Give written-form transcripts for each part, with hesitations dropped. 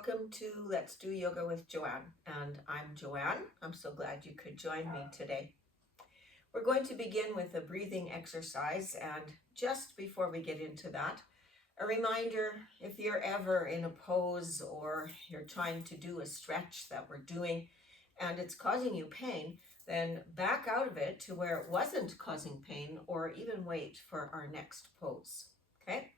welcome to Let's Do Yoga with Joanne. And I'm Joanne. I'm so glad you could join me today. We're going to begin with a breathing exercise, and just before we get into that, a reminder, if you're ever in a pose or you're trying to do a stretch that we're doing and it's causing you pain, then back out of it to where it wasn't causing pain, or even wait for our next pose. Okay?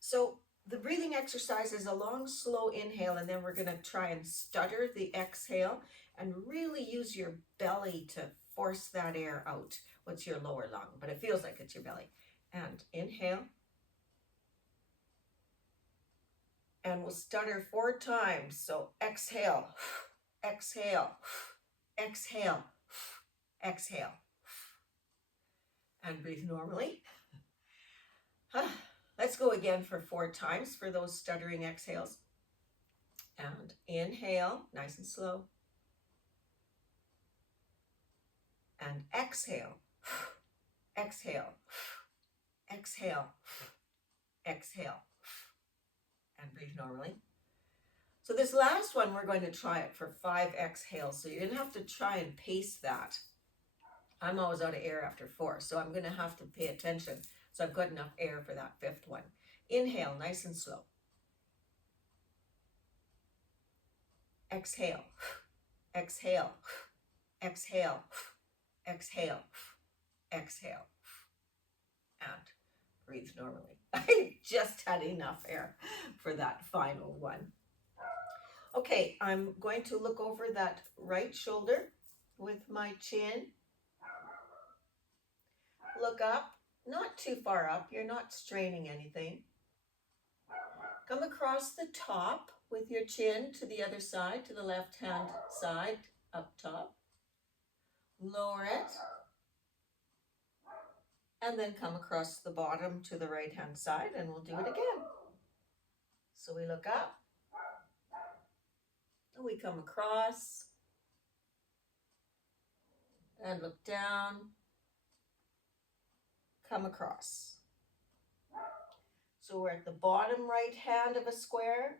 So the breathing exercise is a long, slow inhale, and then we're going to try and stutter the exhale and really use your belly to force that air out. What's your lower lung, but it feels like it's your belly. And inhale. And we'll stutter 4 times. So exhale, exhale, exhale, exhale. And breathe normally. Let's go again for 4 times for those stuttering exhales. And inhale, nice and slow. And exhale, exhale, exhale, exhale. And breathe normally. So this last one, we're going to try it for 5 exhales. So you're going to have to try and pace that. I'm always out of air after 4, so I'm going to have to pay attention. So I've got enough air for that 5th one. Inhale, nice and slow. Exhale, exhale, exhale, exhale, exhale, and breathe normally. I just had enough air for that final one. Okay, I'm going to look over that right shoulder with my chin. Look up, not too far up. You're not straining anything. Come across the top with your chin to the other side, to the left hand side, up top. Lower it. And then come across the bottom to the right hand side, and we'll do it again. So we look up. And we come across. And look down. Come across. So we're at the bottom right hand of a square.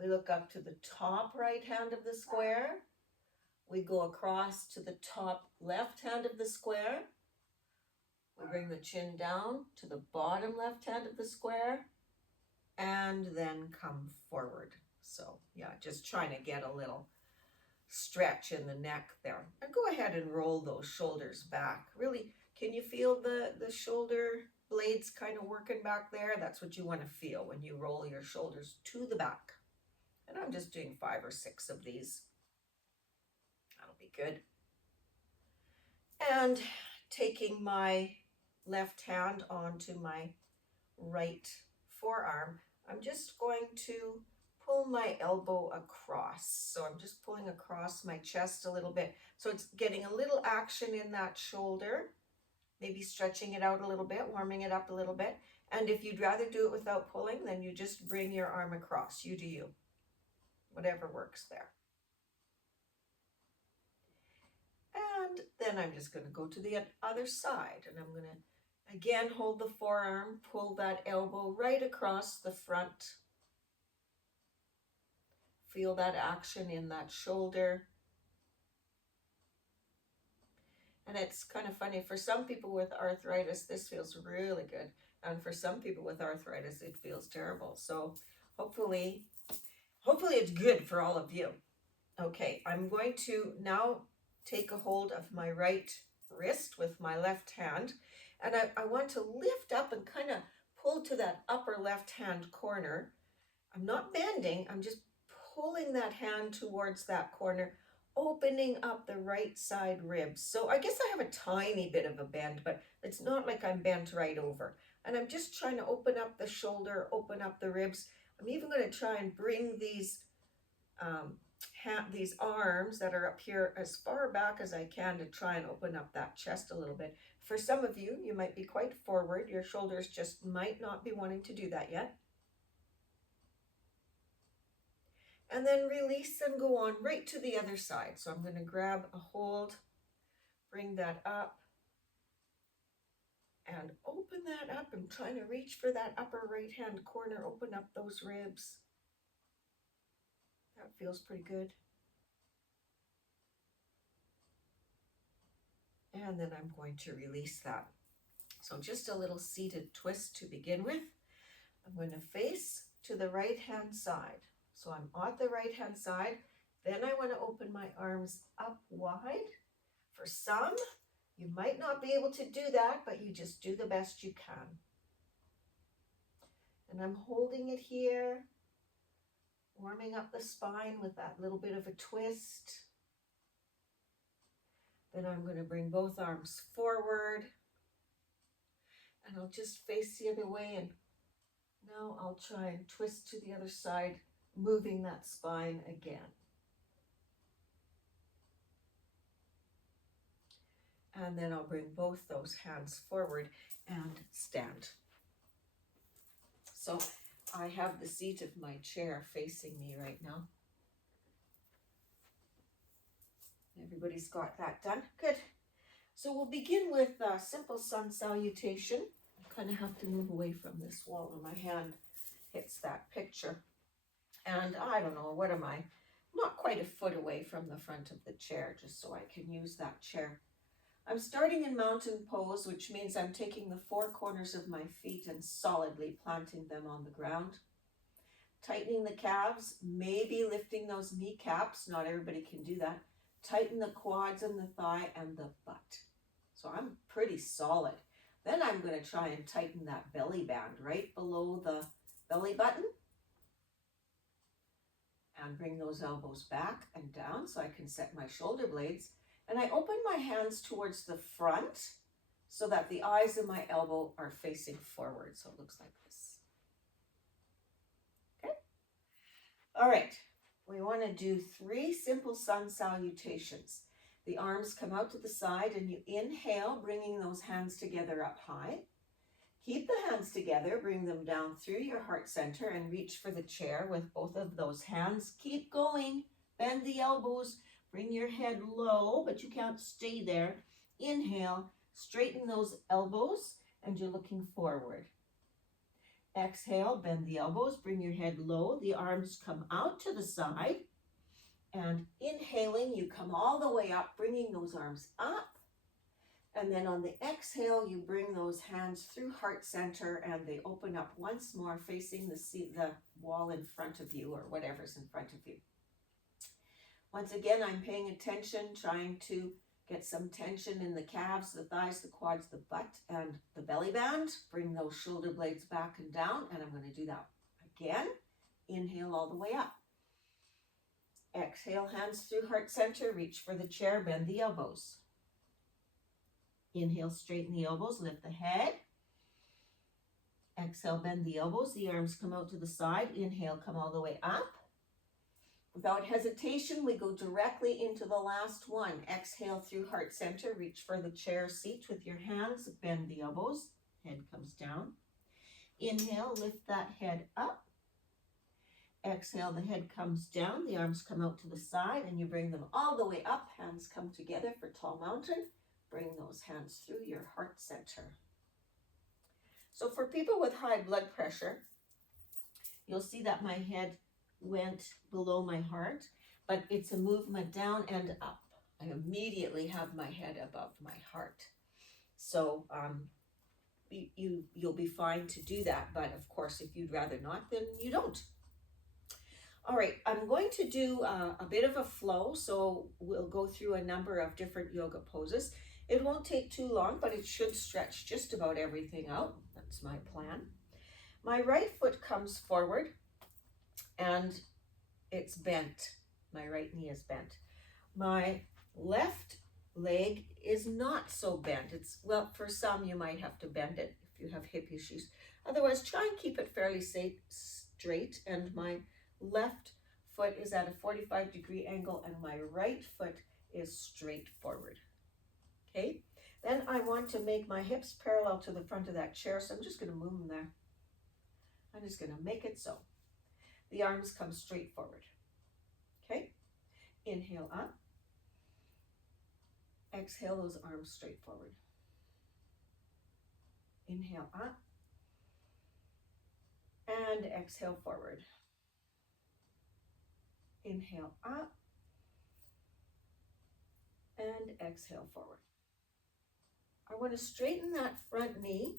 We look up to the top right hand of the square. We go across to the top left hand of the square. We bring the chin down to the bottom left hand of the square. And then come forward. So yeah, just trying to get a little stretch in the neck there. And go ahead and roll those shoulders back. Really, can you feel the shoulder blades kind of working back there? That's what you want to feel when you roll your shoulders to the back. And I'm just doing 5 or 6 of these. That'll be good. And taking my left hand onto my right forearm, I'm just going to pull my elbow across. So I'm just pulling across my chest a little bit. So it's getting a little action in that shoulder, maybe stretching it out a little bit, warming it up a little bit. And if you'd rather do it without pulling, then you just bring your arm across. You do you. Whatever works there. And then I'm just going to go to the other side, and I'm going to again hold the forearm, pull that elbow right across the front. Feel that action in that shoulder. And it's kind of funny, for some people with arthritis, this feels really good. And for some people with arthritis, it feels terrible. So hopefully it's good for all of you. Okay, I'm going to now take a hold of my right wrist with my left hand. And I want to lift up and kind of pull to that upper left hand corner. I'm not bending, I'm just pulling that hand towards that corner, opening up the right side ribs. So I guess I have a tiny bit of a bend, but it's not like I'm bent right over. And I'm just trying to open up the shoulder, open up the ribs. I'm even going to try and bring these arms that are up here as far back as I can to try and open up that chest a little bit. For some of you, you might be quite forward. Your shoulders just might not be wanting to do that yet. And then release and go on right to the other side. So I'm going to grab a hold, bring that up, and open that up. I'm trying to reach for that upper right hand corner, open up those ribs. That feels pretty good. And then I'm going to release that. So just a little seated twist to begin with. I'm going to face to the right hand side. So I'm on the right hand side. Then I want to open my arms up wide. For some, you might not be able to do that, but you just do the best you can. And I'm holding it here, warming up the spine with that little bit of a twist. Then I'm going to bring both arms forward. And I'll just face the other way, and now I'll try and twist to the other side, moving that spine again. And then I'll bring both those hands forward and stand. So I have the seat of my chair facing me right now. Everybody's got that done? Good. So we'll begin with a simple sun salutation. I kind of have to move away from this wall or my hand hits that picture. And I don't know, what am I? Not quite a foot away from the front of the chair, just so I can use that chair. I'm starting in mountain pose, which means I'm taking the four corners of my feet and solidly planting them on the ground. Tightening the calves, maybe lifting those kneecaps. Not everybody can do that. Tighten the quads and the thigh and the butt. So I'm pretty solid. Then I'm going to try and tighten that belly band right below the belly button. And bring those elbows back and down so I can set my shoulder blades. And I open my hands towards the front so that the eyes of my elbow are facing forward. So it looks like this. Okay. All right. We want to do 3 simple sun salutations. The arms come out to the side and you inhale, bringing those hands together up high. Keep the hands together, bring them down through your heart center and reach for the chair with both of those hands. Keep going. Bend the elbows. Bring your head low, but you can't stay there. Inhale, straighten those elbows, and you're looking forward. Exhale, bend the elbows, bring your head low. The arms come out to the side. And inhaling, you come all the way up, bringing those arms up. And then on the exhale, you bring those hands through heart center and they open up once more, facing the wall in front of you or whatever's in front of you. Once again, I'm paying attention, trying to get some tension in the calves, the thighs, the quads, the butt, and the belly band. Bring those shoulder blades back and down, and I'm going to do that again. Inhale all the way up. Exhale, hands through heart center, reach for the chair, bend the elbows. Inhale, straighten the elbows, lift the head. Exhale, bend the elbows, the arms come out to the side. Inhale, come all the way up. Without hesitation, we go directly into the last one. Exhale through heart center, reach for the chair seat with your hands, bend the elbows, head comes down. Inhale, lift that head up. Exhale, the head comes down, the arms come out to the side, and you bring them all the way up. Hands come together for tall mountain. Bring those hands through your heart center. So for people with high blood pressure, you'll see that my head went below my heart, but it's a movement down and up. I immediately have my head above my heart. So you'll be fine to do that, but of course, if you'd rather not, then you don't. All right, I'm going to do a bit of a flow, so we'll go through a number of different yoga poses. It won't take too long, but it should stretch just about everything out. That's my plan. My right foot comes forward and it's bent. My right knee is bent. My left leg is not so bent. Well, for some you might have to bend it if you have hip issues. Otherwise, try and keep it fairly straight. And my left foot is at a 45-degree angle and my right foot is straight forward. Okay, then I want to make my hips parallel to the front of that chair, so I'm just going to move them there. I'm just going to make it so. The arms come straight forward. Okay, inhale up. Exhale those arms straight forward. Inhale up. And exhale forward. Inhale up and exhale forward. I want to straighten that front knee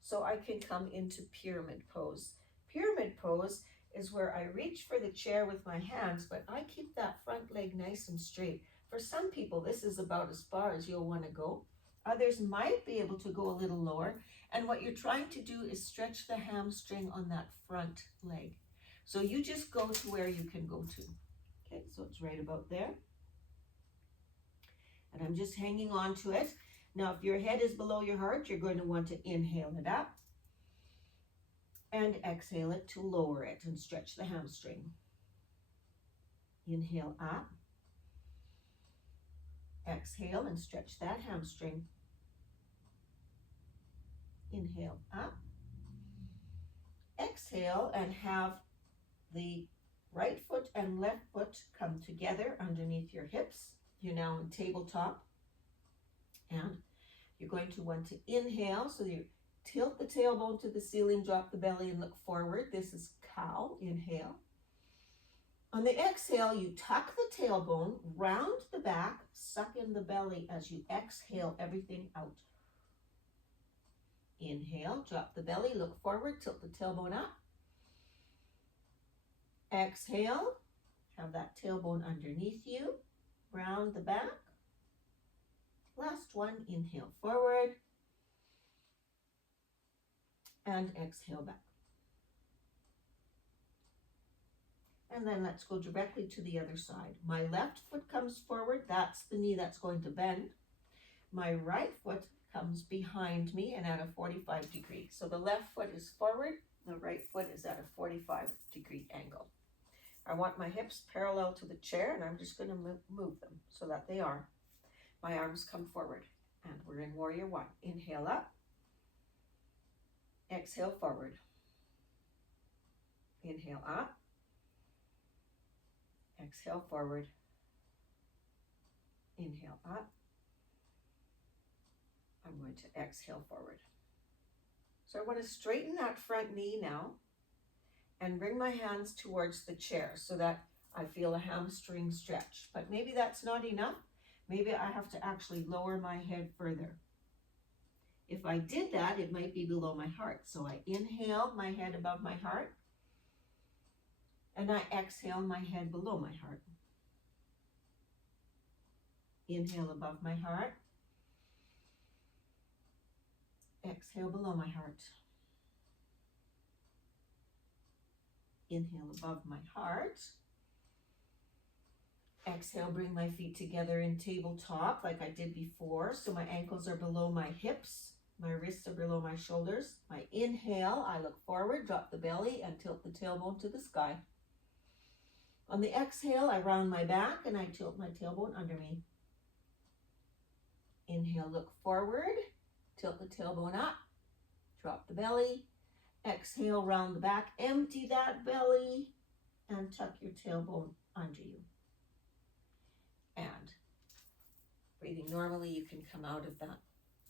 so I can come into pyramid pose. Pyramid pose is where I reach for the chair with my hands, but I keep that front leg nice and straight. For some people, this is about as far as you'll want to go. Others might be able to go a little lower. And what you're trying to do is stretch the hamstring on that front leg. So you just go to where you can go to. Okay, so it's right about there. And I'm just hanging on to it. Now, if your head is below your heart, you're going to want to inhale it up and exhale it to lower it and stretch the hamstring. Inhale up. Exhale and stretch that hamstring. Inhale up. Exhale and have the right foot and left foot come together underneath your hips. You're now in tabletop. And you're going to want to inhale. So you tilt the tailbone to the ceiling, drop the belly and look forward. This is cow. Inhale. On the exhale, you tuck the tailbone, round the back, suck in the belly as you exhale everything out. Inhale, drop the belly, look forward, tilt the tailbone up. Exhale, have that tailbone underneath you, round the back. Last one, inhale forward and exhale back. And then let's go directly to the other side. My left foot comes forward. That's the knee that's going to bend. My right foot comes behind me and at a 45 degree. So the left foot is forward. The right foot is at a 45-degree angle. I want my hips parallel to the chair, and I'm just going to move them so that they are. My arms come forward, and we're in Warrior One. Inhale up. Exhale forward. Inhale up. Exhale forward. Inhale up. I'm going to exhale forward. So I want to straighten that front knee now and bring my hands towards the chair so that I feel a hamstring stretch. But maybe that's not enough. Maybe I have to actually lower my head further. If I did that, it might be below my heart. So I inhale my head above my heart. And I exhale my head below my heart. Inhale above my heart. Exhale below my heart. Inhale above my heart. Exhale, bring my feet together in tabletop like I did before. So my ankles are below my hips. My wrists are below my shoulders. My inhale, I look forward, drop the belly and tilt the tailbone to the sky. On the exhale, I round my back and I tilt my tailbone under me. Inhale, look forward, tilt the tailbone up, drop the belly. Exhale, round the back, empty that belly and tuck your tailbone under you. And breathing normally, you can come out of that.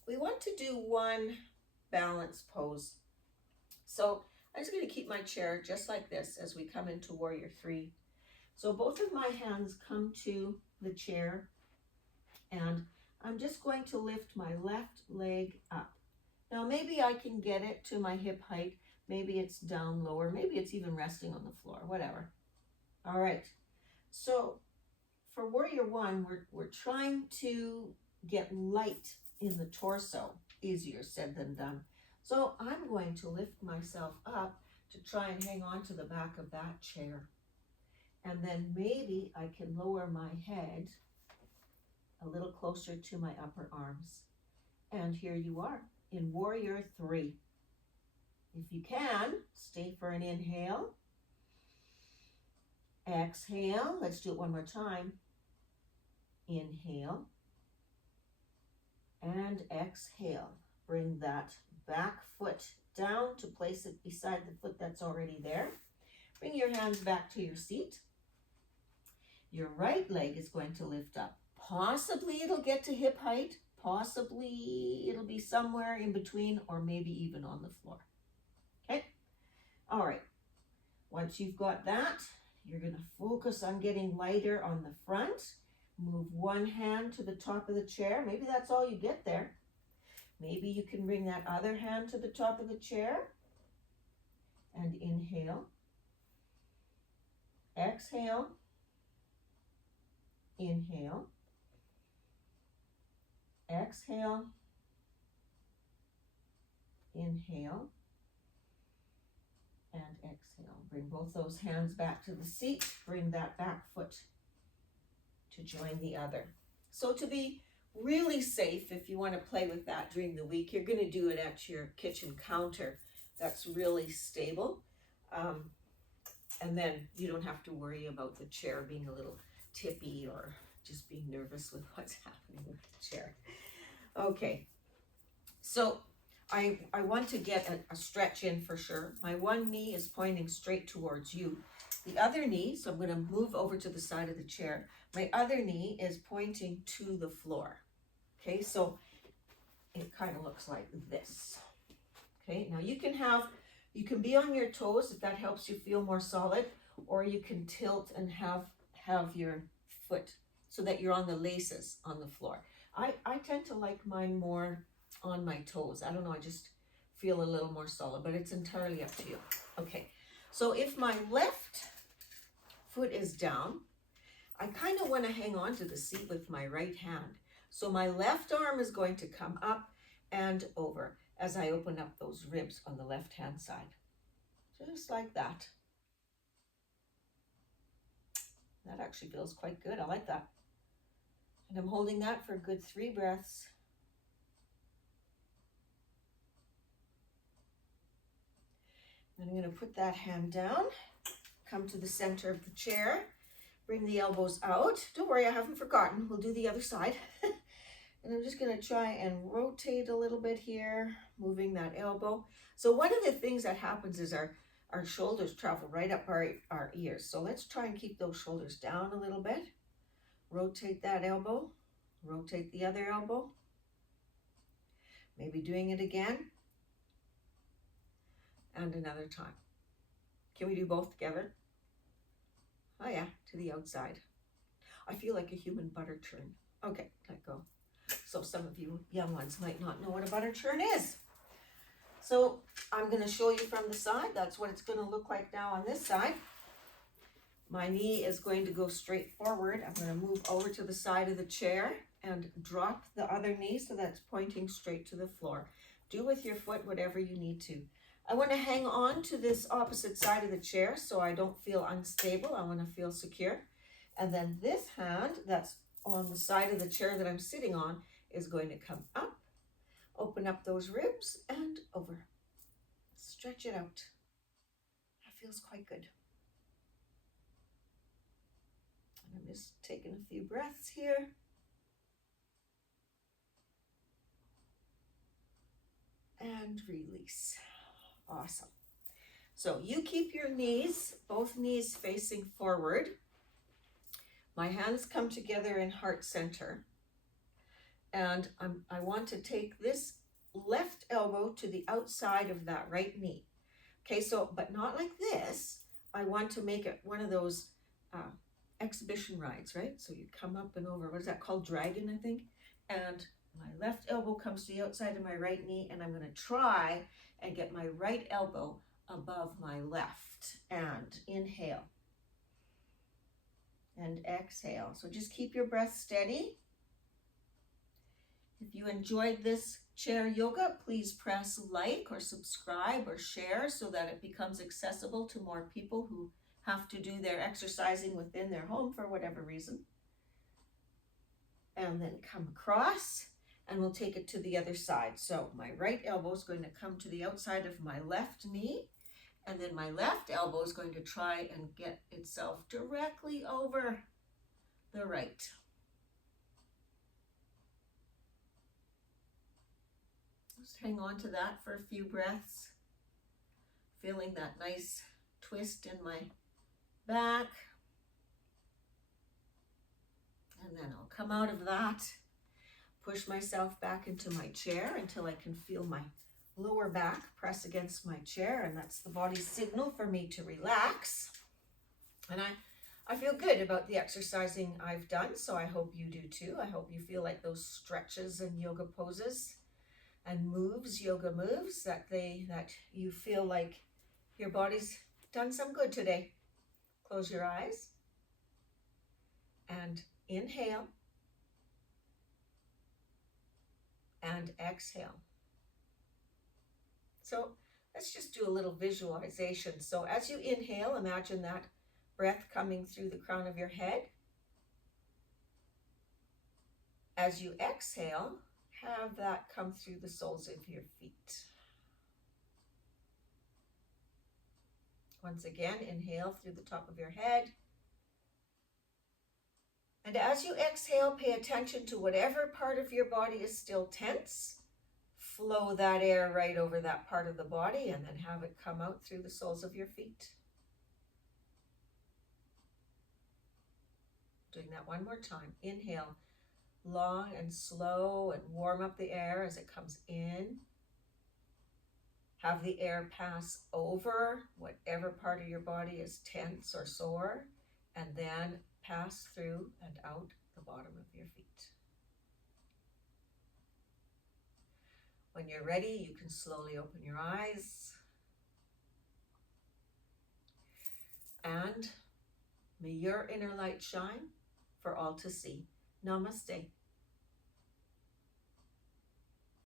We want to do one balance pose. So I'm just going to keep my chair just like this as we come into Warrior Three. So both of my hands come to the chair and I'm just going to lift my left leg up. Now maybe I can get it to my hip height. Maybe it's down lower. Maybe it's even resting on the floor, whatever. All right. So for Warrior One, we're trying to get light in the torso. Easier said than done. So I'm going to lift myself up to try and hang on to the back of that chair. And then maybe I can lower my head a little closer to my upper arms. And here you are in Warrior Three. If you can, stay for an inhale. Exhale. Let's do it one more time. Inhale. And exhale. Bring that back foot down to place it beside the foot that's already there. Bring your hands back to your seat. Your right leg is going to lift up. Possibly it'll get to hip height. Possibly it'll be somewhere in between or maybe even on the floor. Okay? All right. Once you've got that, You're going to focus on getting lighter on the front. Move one hand to the top of the chair. Maybe that's all you get there. Maybe you can bring that other hand to the top of the chair and inhale. Exhale. Inhale. Exhale. Inhale. And exhale. Bring both those hands back to the seat. Bring that back foot to join the other. So to be really safe, if you want to play with that during the week, you're going to do it at your kitchen counter. That's really stable. And then you don't have to worry about the chair being a little tippy or just being nervous with what's happening with the chair. Okay, so I want to get a stretch in for sure. My one knee is pointing straight towards you. The other knee, so I'm going to move over to the side of the chair. My other knee is pointing to the floor. Okay, so it kind of looks like this. Okay, now you can be on your toes if that helps you feel more solid, or you can tilt and have your foot so that you're on the laces on the floor. I tend to like mine more on my toes. I don't know, I just feel a little more solid, but it's entirely up to you. Okay, so if my left foot is down, I kind of want to hang on to the seat with my right hand. So my left arm is going to come up and over as I open up those ribs on the left-hand side. Just like that. That actually feels quite good. I like that. And I'm holding that for a good 3 breaths. Then I'm going to put that hand down, come to the center of the chair, bring the elbows out. Don't worry, I haven't forgotten. We'll do the other side. And I'm just going to try and rotate a little bit here, moving that elbow. So one of the things that happens is our shoulders travel right up our ears. So let's try and keep those shoulders down a little bit. Rotate that elbow. Rotate the other elbow. Maybe doing it again. And another time. Can we do both together? Oh yeah, to the outside. I feel like a human butter churn. Okay, let go. So some of you young ones might not know what a butter churn is. So I'm going to show you from the side. That's what it's going to look like now on this side. My knee is going to go straight forward. I'm going to move over to the side of the chair and drop the other knee so that's pointing straight to the floor. Do with your foot whatever you need to. I want to hang on to this opposite side of the chair so I don't feel unstable. I want to feel secure. And then this hand that's on the side of the chair that I'm sitting on is going to come up, open up those ribs and over. Stretch it out. That feels quite good. And I'm just taking a few breaths here. And release. Awesome. So you keep your knees, both knees facing forward. My hands come together in heart center. And I want to take this left elbow to the outside of that right knee. Okay, so, but not like this. I want to make it one of those exhibition rides, right? So you come up and over, what is that called? Dragon, I think. And my left elbow comes to the outside of my right knee, and I'm going to try and get my right elbow above my left. And inhale. And exhale. So just keep your breath steady. If you enjoyed this chair yoga, please press like or subscribe or share so that it becomes accessible to more people who have to do their exercising within their home for whatever reason. And then come across, and we'll take it to the other side. So my right elbow is going to come to the outside of my left knee, and then my left elbow is going to try and get itself directly over the right. Just hang on to that for a few breaths, feeling that nice twist in my back. And then I'll come out of that, push myself back into my chair until I can feel my lower back press against my chair, and that's the body's signal for me to relax. And I feel good about the exercising I've done, so I hope you do too. I hope you feel like those stretches and yoga poses and moves, yoga moves, that you feel like your body's done some good today. Close your eyes and inhale and exhale. So let's just do a little visualization. So as you inhale, imagine that breath coming through the crown of your head. As you exhale, have that come through the soles of your feet. Once again, inhale through the top of your head. And as you exhale, pay attention to whatever part of your body is still tense. Flow that air right over that part of the body and then have it come out through the soles of your feet. Doing that one more time. Inhale long and slow and warm up the air as it comes in. Have the air pass over whatever part of your body is tense or sore, and then pass through and out the bottom of your feet. When you're ready, you can slowly open your eyes. And may your inner light shine for all to see. Namaste.